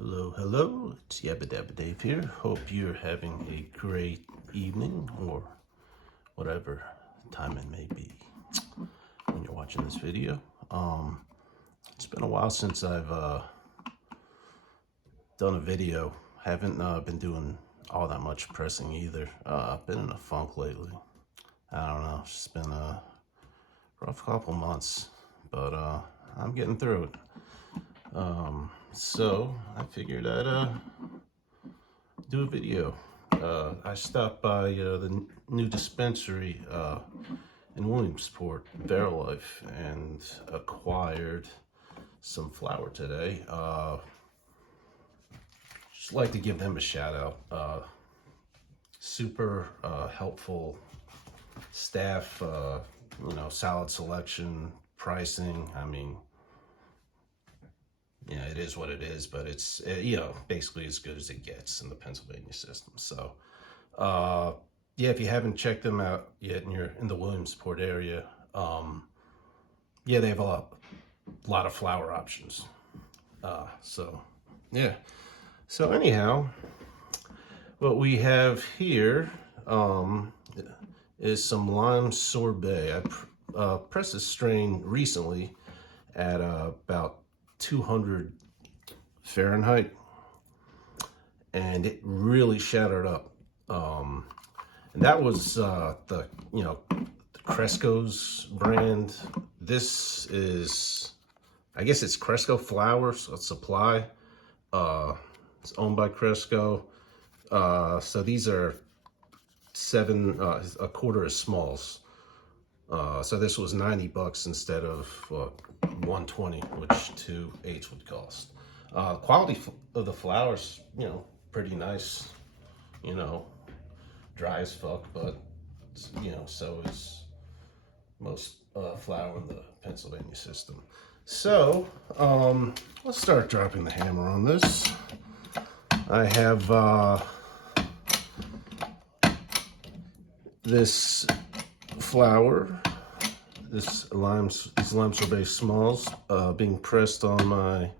Hello, hello, it's Yabba Dabba Dave here. Hope you're having a great evening or whatever time it may be when you're watching this video. It's been a while since I've done a video. Haven't been doing all that much pressing either. I've been in a funk lately. I don't know, it's just been a rough couple months, but I'm getting through it. So I figured I'd do a video. I stopped by the new dispensary in Williamsport, Verilife, and acquired some flour today. Just like to give them a shout out. Super helpful staff, solid selection, pricing. I mean, yeah, it is what it is, but it's, basically as good as it gets in the Pennsylvania system. So, yeah, if you haven't checked them out yet and you're in the Williamsport area, yeah, they have a lot of flour options. So, yeah. So anyhow, what we have here is some Lime Sorbet. I pressed this strain recently at about 200 Fahrenheit, and it really shattered up. And that was the Cresco's brand. This is, I guess it's Cresco flour, so it's supply. It's owned by Cresco. So these are a quarter as smalls. So this was $90 instead of 120, which 2/8 would cost. Quality of the flour's, pretty nice. Dry as fuck, but so is most flour in the Pennsylvania system. So let's start dropping the hammer on this. I have this flour, these lime sorbet smalls, being pressed on my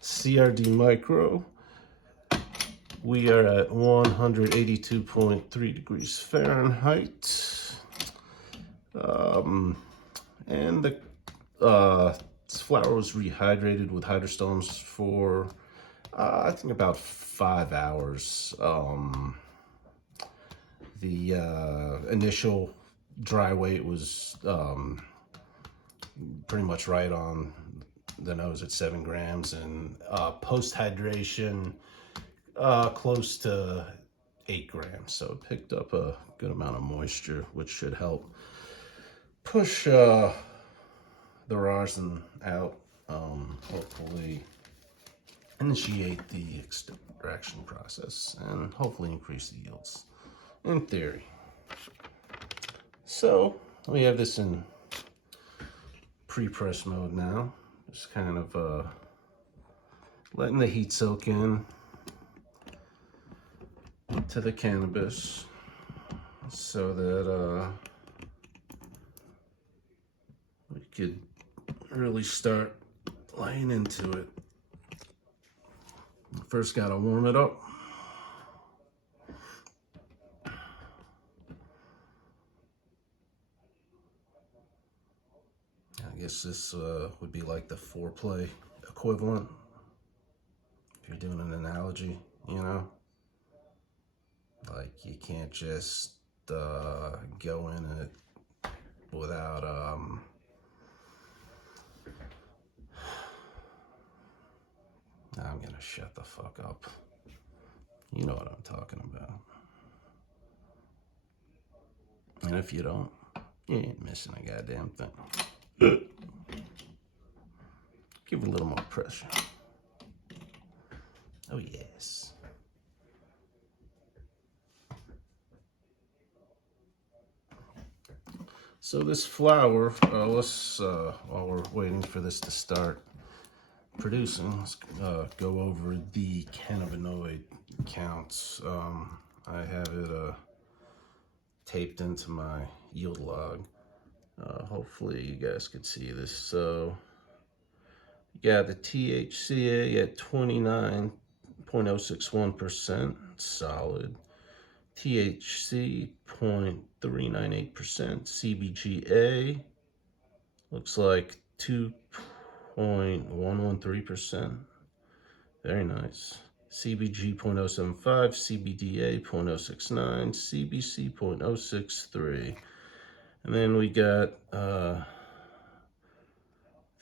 CRD micro. We are at 182.3 degrees Fahrenheit. And the this flour was rehydrated with hydrostones for I think about 5 hours. The initial dry weight was pretty much right on the nose at 7 grams, and post hydration close to 8 grams. So it picked up a good amount of moisture, which should help push the rosin out, hopefully initiate the extraction process, and hopefully increase the yields, in theory. So we have this in pre-press mode now. Just kind of letting the heat soak in to the cannabis so that we could really start laying into it. First, gotta warm it up. I guess this would be like the foreplay equivalent, if you're doing an analogy, Like, you can't just go in it without I'm gonna shut the fuck up. You know what I'm talking about. And if you don't, you ain't missing a goddamn thing. Give it a little more pressure. Oh yes. So this flour, let's while we're waiting for this to start producing, let's go over the cannabinoid counts. I have it taped into my yield log. Hopefully you guys could see this. So you got the THCA at 29 0.061%, solid. THC 0.398%, CBGA looks like 2.113%, very nice. CBG 0.075, CBDA 0.069, CBC 0.063. And then we got the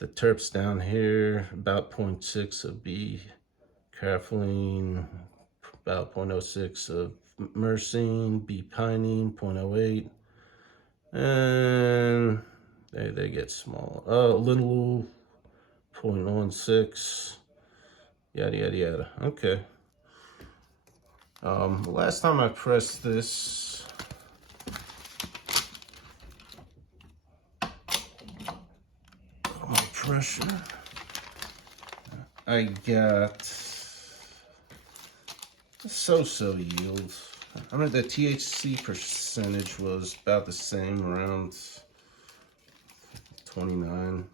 terps down here, about 0.6 of B, caffeine, about 0.06 of myrcene, B-pinene, 0.08, and they get small. Linalool, 0.16, yada, yada, yada. Okay. The last time I pressed this, my pressure, I got so-so yield. I mean, the THC percentage was about the same, around 29.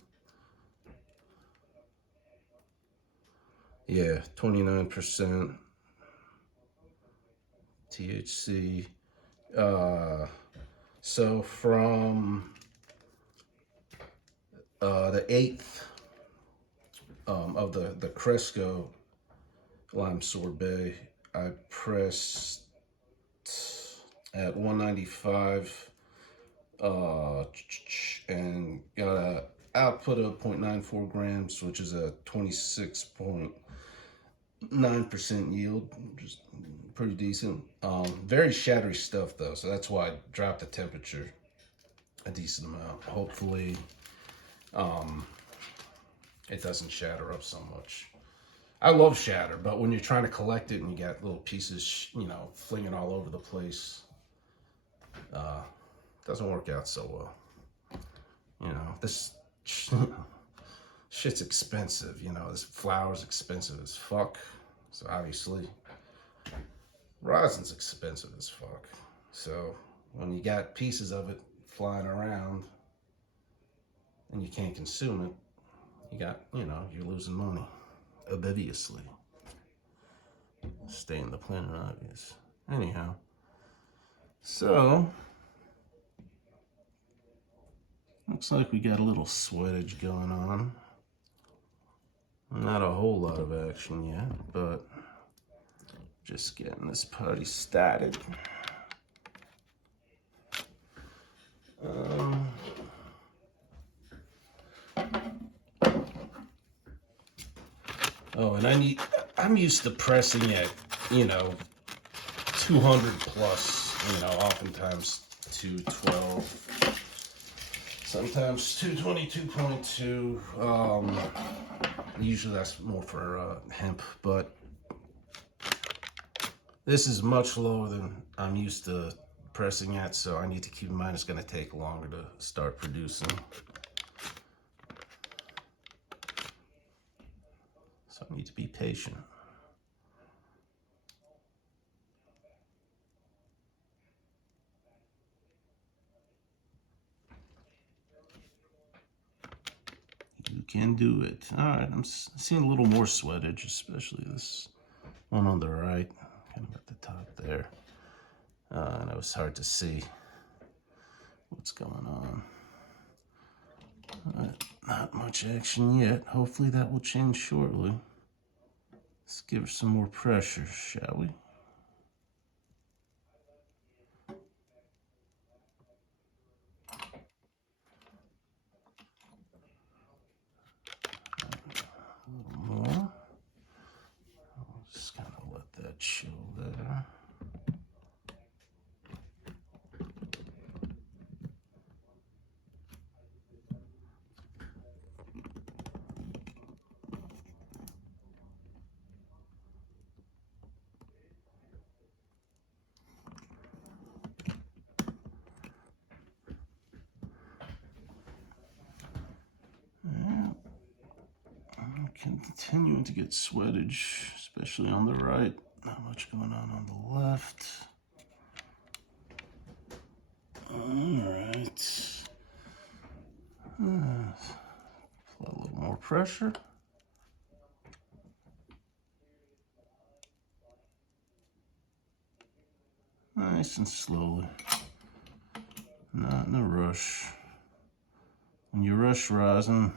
Yeah, 29% THC. So from the 8th of the Cresco Lime Sorbet, I pressed at 195 and got a output of 0.94 grams, which is a 26.9% yield, which is pretty decent. Very shattery stuff though, so that's why I dropped the temperature a decent amount. Hopefully it doesn't shatter up so much. I love shatter, but when you're trying to collect it and you got little pieces, you know, flinging all over the place, doesn't work out so well. You know, this shit's expensive, you know, this flour's expensive as fuck. So obviously, rosin's expensive as fuck. So when you got pieces of it flying around and you can't consume it, you got, you know, you're losing money. Obviously. Staying the planet obvious. Anyhow, so looks like we got a little sweatage going on. Not a whole lot of action yet, but just getting this party started. Oh, and I'm used to pressing at, you know, 200 plus, you know, oftentimes 212, sometimes 222.2. Usually that's more for hemp, but this is much lower than I'm used to pressing at, so I need to keep in mind it's going to take longer to start producing. So I need to be patient. You can do it. All right, I'm seeing a little more sweatage, especially this one on the right, kind of at the top there. And it was hard to see what's going on. Not much action yet. Hopefully that will change shortly. Let's give her some more pressure, shall we? A little more. I'll just kind of let that chill there. Continuing to get sweatage, especially on the right. Not much going on the left. Alright. Apply a little more pressure. nice and slowly. Not in a rush. When you rush rosin,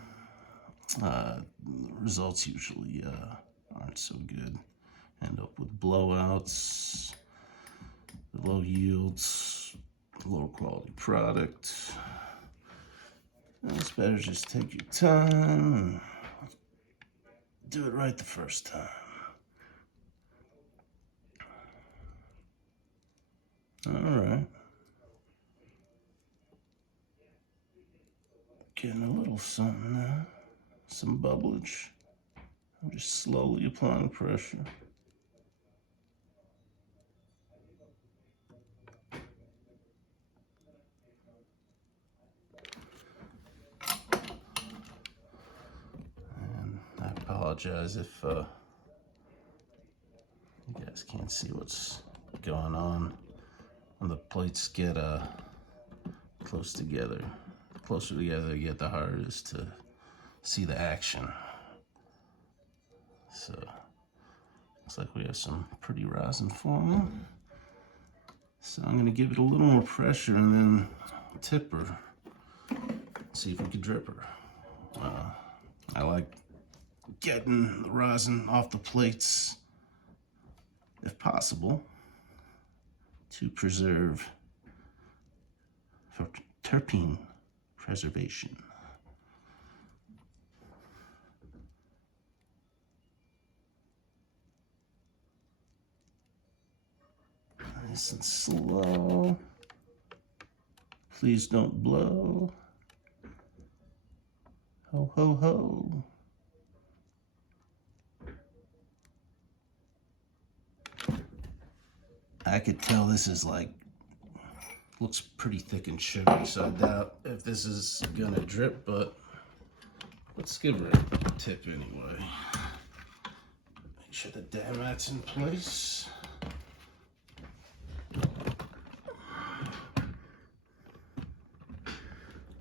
the results usually aren't so good. End up with blowouts, low yields, low quality product. It's better just take your time and do it right the first time. All right. Getting a little something now. Some bubblage. I'm just slowly applying pressure. And I apologize if you guys can't see what's going on. When the plates get close together, the closer together they get, the harder it is to see the action. So looks like we have some pretty rosin forming. So I'm gonna give it a little more pressure and then tip her, see if we can drip her. I like getting the rosin off the plates, if possible, to preserve for terpene preservation. Nice and slow. Please don't blow. Ho, ho, ho. I could tell this is like, looks pretty thick and sugary, so I doubt if this is gonna drip, but let's give her a tip anyway. Make sure the damn mat's in place.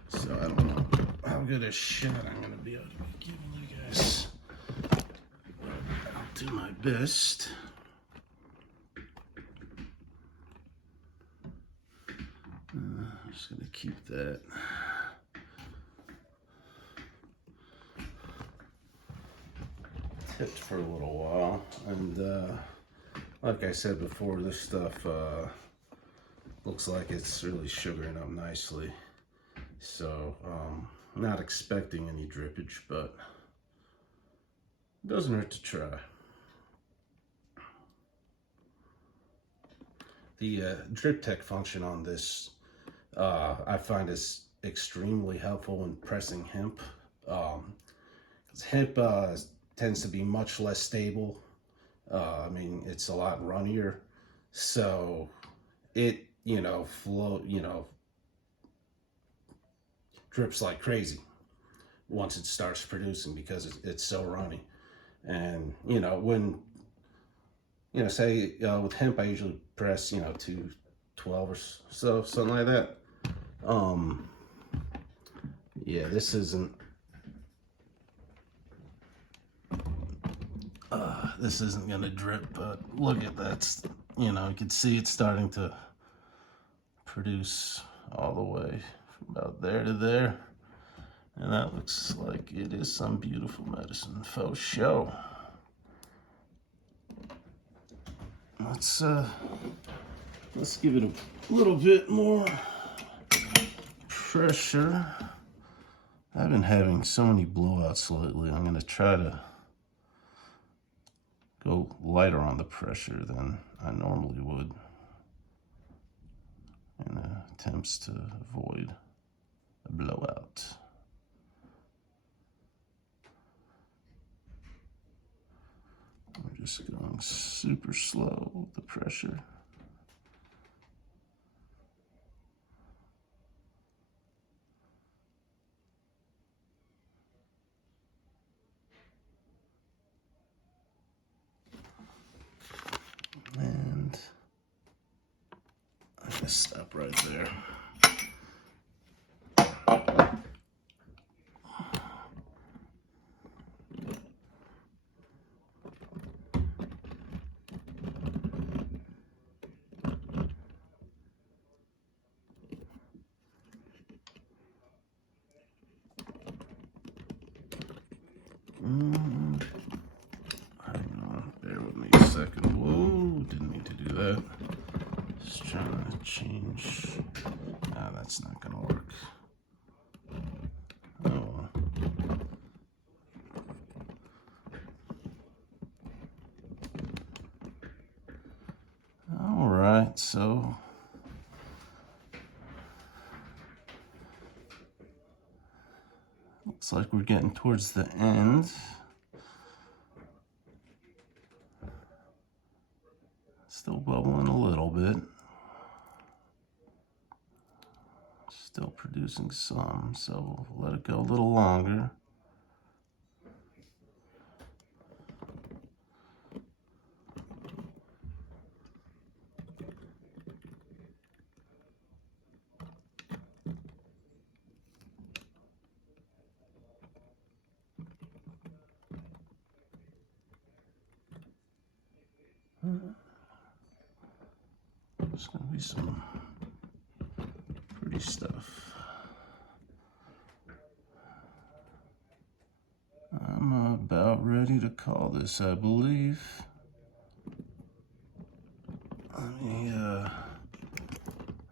So I don't know how good a shot I'm gonna be able to be giving you guys. I'll do my best. I'm just gonna keep that. Tipped for a little while, and like I said before, this stuff looks like it's really sugaring up nicely. So not expecting any drippage, but it doesn't hurt to try. The drip tech function on this I find is extremely helpful when pressing hemp. 'Cause hemp tends to be much less stable. I mean, it's a lot runnier, so it drips like crazy once it starts producing because it's so runny. And when say with hemp I usually press 212 or so, something like that. Yeah, this isn't gonna drip, but look at that. You can see it's starting to produce all the way from about there to there, and that looks like it is some beautiful medicine faux show. Let's give it a little bit more pressure. I've been having so many blowouts lately. I'm gonna try to go lighter on the pressure than I normally would in attempts to avoid a blowout. I'm just going super slow with the pressure. And I just stop right there. that's not gonna work. Oh well. All right, so looks like we're getting towards the end. Still bubbling a little bit. Still producing some, so we'll let it go a little longer. There's gonna be some pretty stuff. I'm about ready to call this, I believe. Let me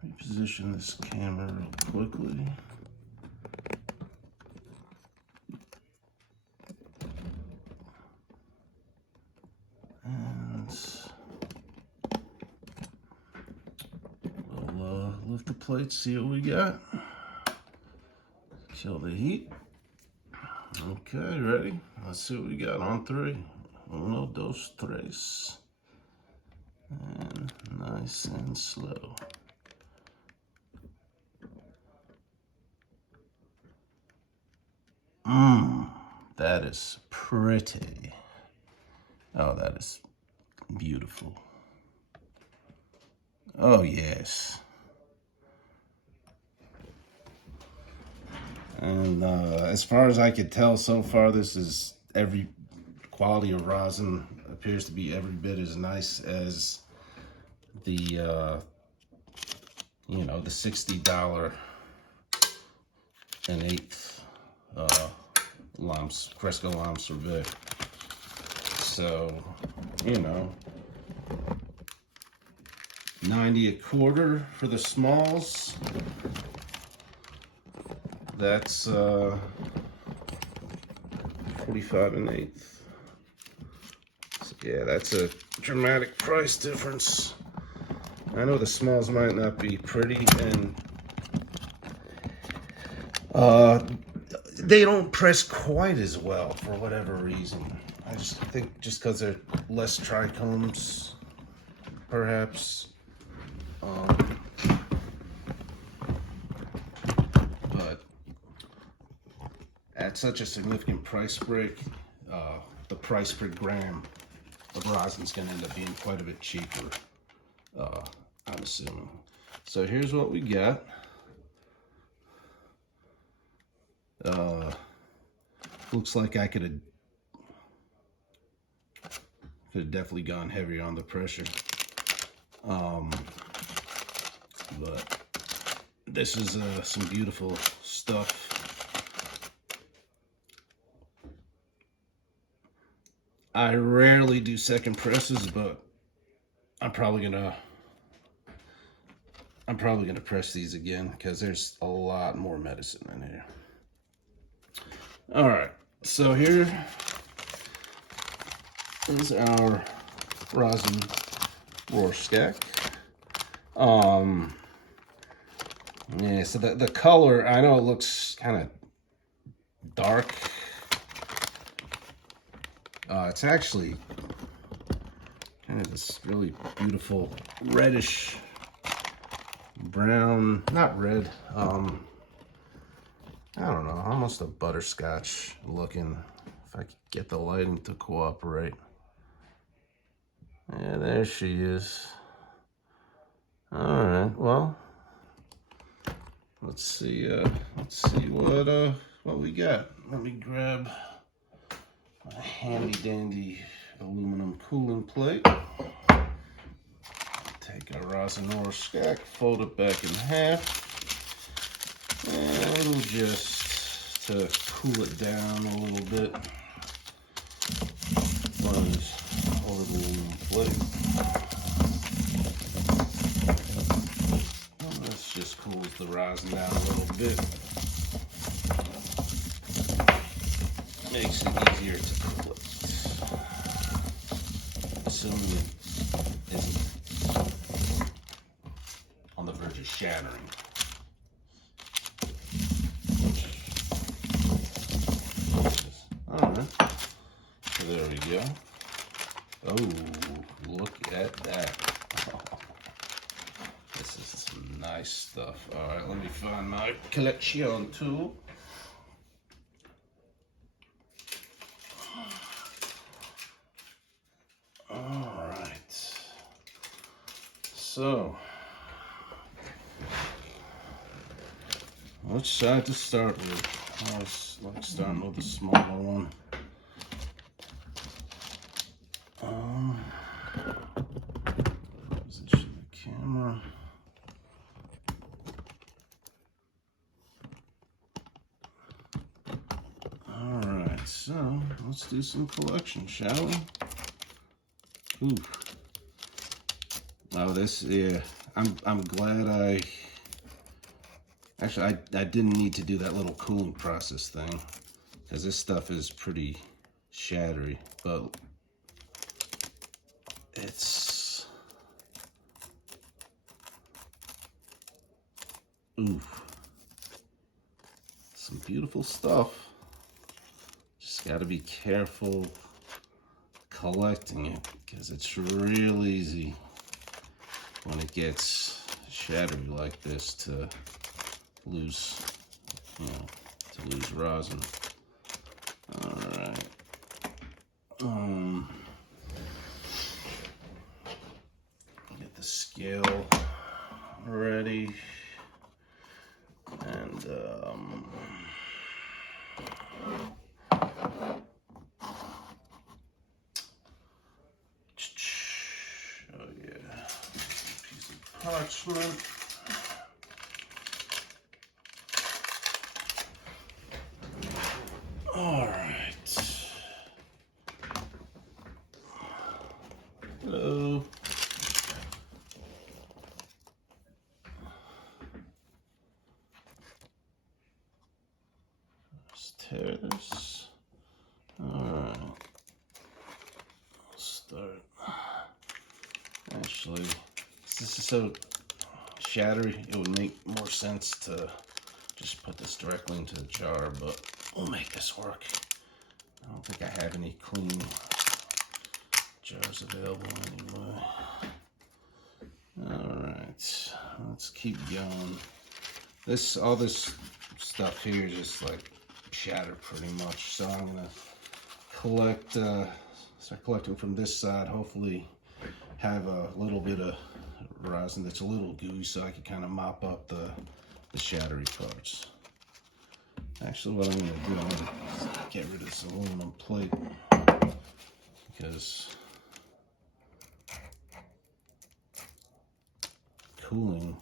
reposition this camera real quickly. And we'll lift the plate, see what we got. Kill the heat. Okay, ready? Let's see what we got on 3. 1, 2, 3. And nice and slow. That is pretty. Oh, that is beautiful. Oh, yes. And as far as I could tell so far, this is every quality of rosin appears to be every bit as nice as the, you know, the $60 1/8 Cresco Lime Sorbet. So, you know, 90 a quarter for the smalls. That's 45 1/8. So yeah, that's a dramatic price difference. I know the smalls might not be pretty, and they don't press quite as well for whatever reason. I just think just because they're less trichomes, perhaps. But at such a significant price break, the price per gram of rosin is going to end up being quite a bit cheaper, I'm assuming. So here's what we got. Looks like I could have definitely gone heavier on the pressure. But this is some beautiful stuff. I rarely do second presses, but I'm probably gonna press these again because there's a lot more medicine in here. All right, so here is our rosin Rorschach. Yeah, so the color, I know it looks kind of dark. It's actually kind of this really beautiful reddish brown, not red, I don't know, almost a butterscotch looking, if I could get the lighting to cooperate. Yeah, there she is. All right, well, let's see what we got. Let me grab my handy dandy aluminum cooling plate. Take our rosin Rorschach, fold it back in half, and just to cool it down a little bit, plunge over the aluminum plate. And this just cools the rosin down a little bit. Makes it easier to collect. Assuming it isn't on the verge of shattering. Alright, so there we go. Oh, look at that. Oh, this is some nice stuff. Alright, let me find my collection tool. Alright, so which side to start with? I was like starting with the smaller one. Position the camera. Alright, so let's do some collection, shall we? Ooh. Oh, this, yeah. I'm glad actually I didn't need to do that little cooling process thing, because this stuff is pretty shattery, but it's, ooh, some beautiful stuff. Just got to be careful collecting it, because it's real easy when it gets shattery like this to lose, to lose rosin. All right. Get the scale ready, and oh yeah, piece of parchment. All right. Hello. Let's tear this. All right. I'll start. Actually, this is so shattery, it would make more sense to just put this directly into the jar, but we'll make this work. I don't think I have any clean jars available anyway. Alright, let's keep going. All this stuff here is just like shattered pretty much, so I'm gonna start collecting from this side. Hopefully have a little bit of rosin that's a little gooey, so I can kind of mop up the shattery parts. Actually, what I'm going to do, I'm going to get rid of this aluminum plate, because cooling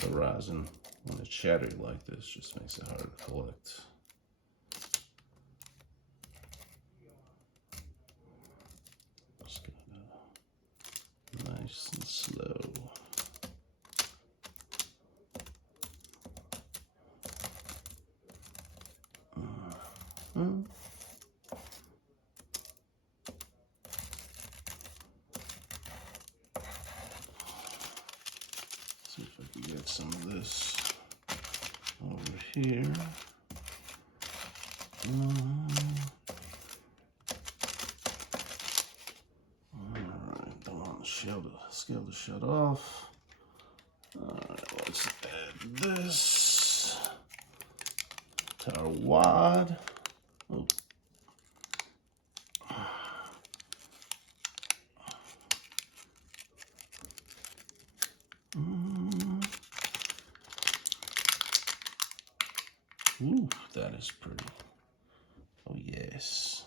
the rosin when it's shattered like this just makes it hard to collect. Just go nice and slow. See if I can get some of this over here. Alright, don't want the scale to shut off. Alright, let's add this to our wad. Oh. Ooh, that is pretty. Oh yes.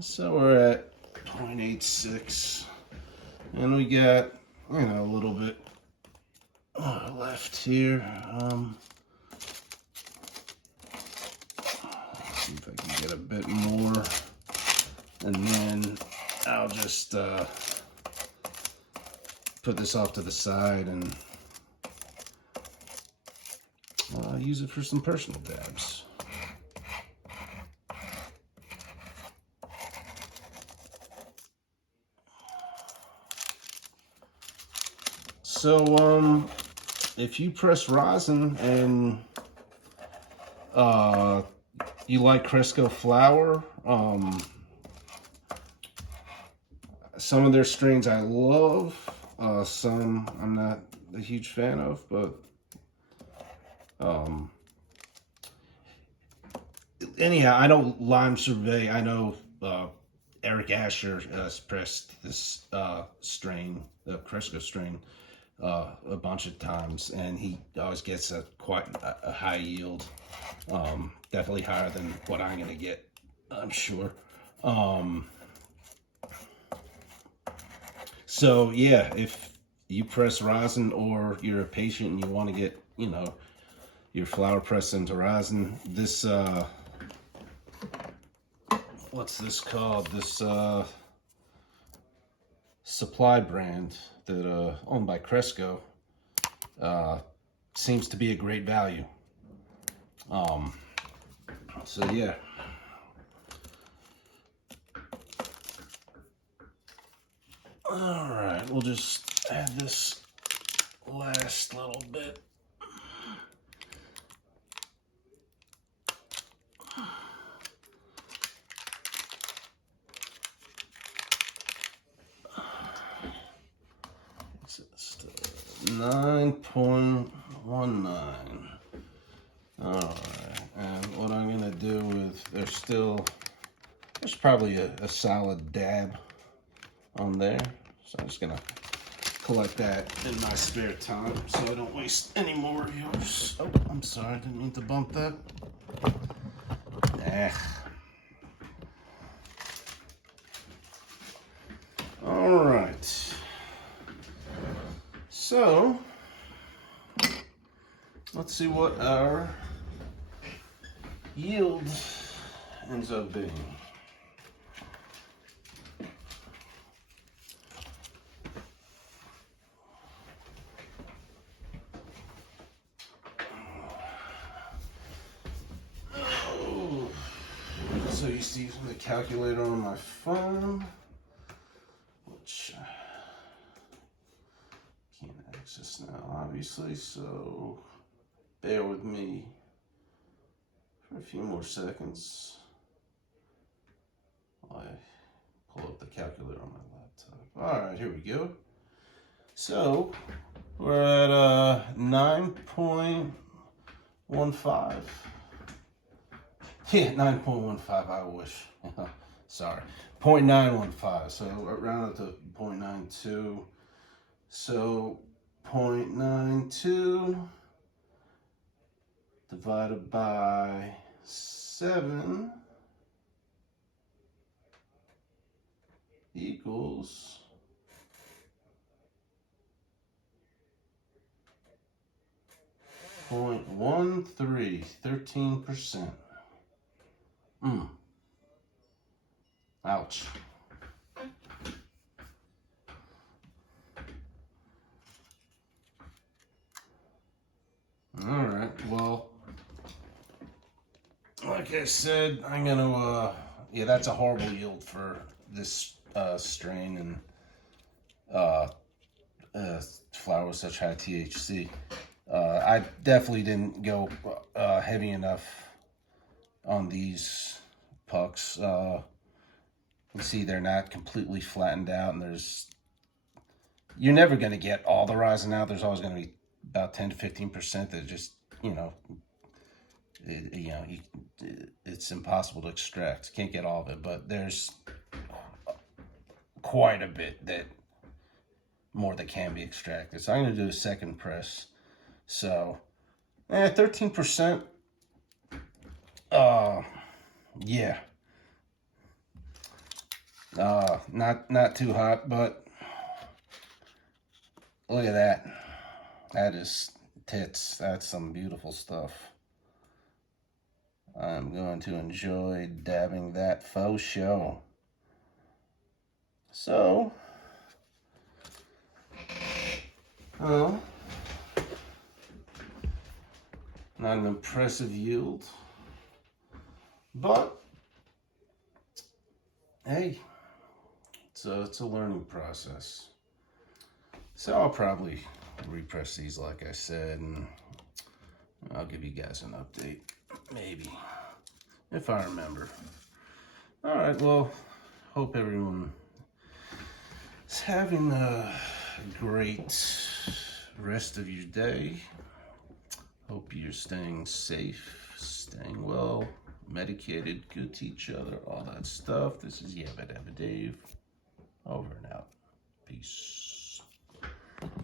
So we're at 0.86, and we got, a little bit left here. Let's see if I can get a bit more, and then I'll just put this off to the side and use it for some personal dabs. So, if you press rosin and you like Cresco flower, some of their strains I love, some I'm not a huge fan of, but anyhow, I know Lime Sorbet. I know Eric Asher has pressed this strain, the Cresco strain, a bunch of times, and he always gets quite a high yield, definitely higher than what I'm going to get, I'm sure. So yeah, if you press rosin or you're a patient and you want to get, you know, your flower pressed into rosin, this what's this called? This supply brand that owned by Cresco seems to be a great value. So yeah. All right, we'll just add this last little bit. It's 9.19. All right, and what I'm gonna do with, there's probably a solid dab on there, so I'm just gonna collect that in my spare time so I don't waste any more of yours. Oh, I'm sorry, I didn't mean to bump that. All right, so let's see what our yield ends up being. So you see the calculator on my phone, which I can't access now, obviously, so bear with me for a few more seconds while I pull up the calculator on my laptop. All right, here we go. So we're at 9.15. Yeah, 9.15, I wish. Sorry. 0.915, so round up to 0.92. So 0.92 divided by 7 equals 0.13, 13%. Ouch. All right, well, like I said, I'm gonna, yeah, that's a horrible yield for this strain and flower with such high THC. I definitely didn't go heavy enough on these pucks. You see they're not completely flattened out, and you're never going to get all the rosin out. There's always going to be about 10 to 15% that just, it's impossible to extract. Can't get all of it, but there's quite a bit more that can be extracted. So I'm going to do a second press. So, 13%. Yeah. Not too hot, but look at that. That is tits. That's some beautiful stuff. I'm going to enjoy dabbing that faux show. So, Well, not an impressive yield, but hey, it's a learning process. So I'll probably repress these like I said, and I'll give you guys an update, maybe, if I remember. All right, well, hope everyone is having a great rest of your day. Hope you're staying safe, staying well, medicated, good to each other, all that stuff. This is Yabba Dabba Dave. Over and out. Peace.